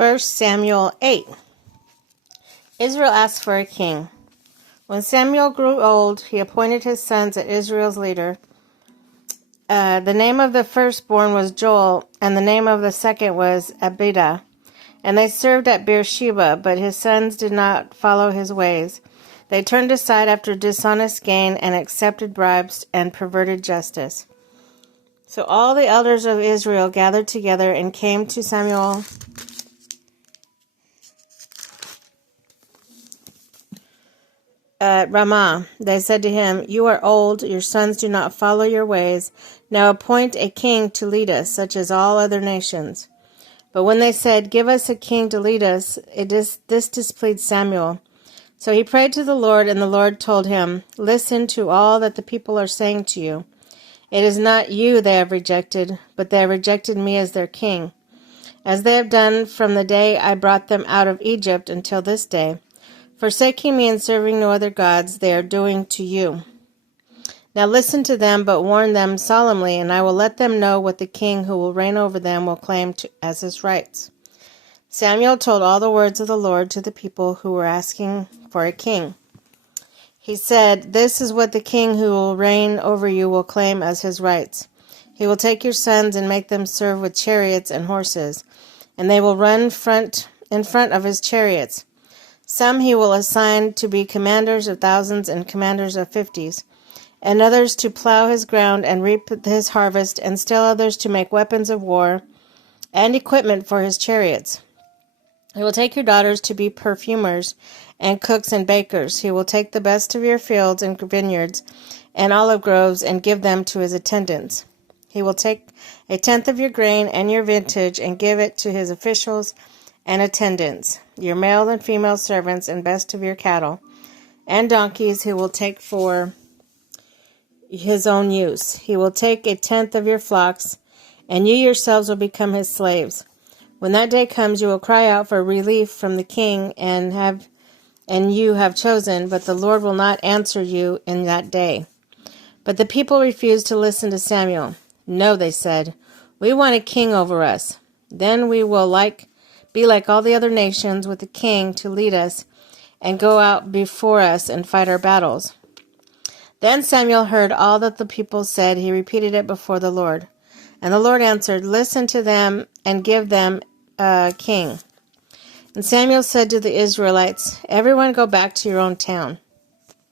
1 Samuel 8. Israel asked for a king. When Samuel grew old, he appointed his sons as Israel's leader. The name of the firstborn was Joel, and the name of the second was Abidah. And they served at Beersheba, but his sons did not follow his ways. They turned aside after dishonest gain and accepted bribes and perverted justice. So all the elders of Israel gathered together and came to Samuel at Ramah. They said to him, "You are old, your sons do not follow your ways. Now appoint a king to lead us, such as all other nations." But when they said, "Give us a king to lead us," this displeased Samuel. So he prayed to the Lord, and the Lord told him, "Listen to all that the people are saying to you. It is not you they have rejected, but they have rejected me as their king, as they have done from the day I brought them out of Egypt until this day. Forsaking me and serving no other gods, they are doing to you. Now listen to them, but warn them solemnly, and I will let them know what the king who will reign over them will claim as his rights." Samuel told all the words of the Lord to the people who were asking for a king. He said, "This is what the king who will reign over you will claim as his rights. He will take your sons and make them serve with chariots and horses, and they will run in front of his chariots. Some he will assign to be commanders of thousands and commanders of fifties, and others to plow his ground and reap his harvest, and still others to make weapons of war and equipment for his chariots. He will take your daughters to be perfumers and cooks and bakers. He will take the best of your fields and vineyards and olive groves and give them to his attendants. He will take a tenth of your grain and your vintage and give it to his officials and attendants, your male and female servants, and best of your cattle and donkeys he will take for his own use. He will take a tenth of your flocks, and you yourselves will become his slaves. When that day comes, you will cry out for relief from the king and you have chosen, but the Lord will not answer you in that day." But the people refused to listen to Samuel. "No," they said, "we want a king over us. Then we will be like all the other nations, with a king to lead us and go out before us and fight our battles." Then Samuel heard all that the people said. He repeated it before the Lord. And the Lord answered, "Listen to them and give them a king." And Samuel said to the Israelites, "Everyone go back to your own town."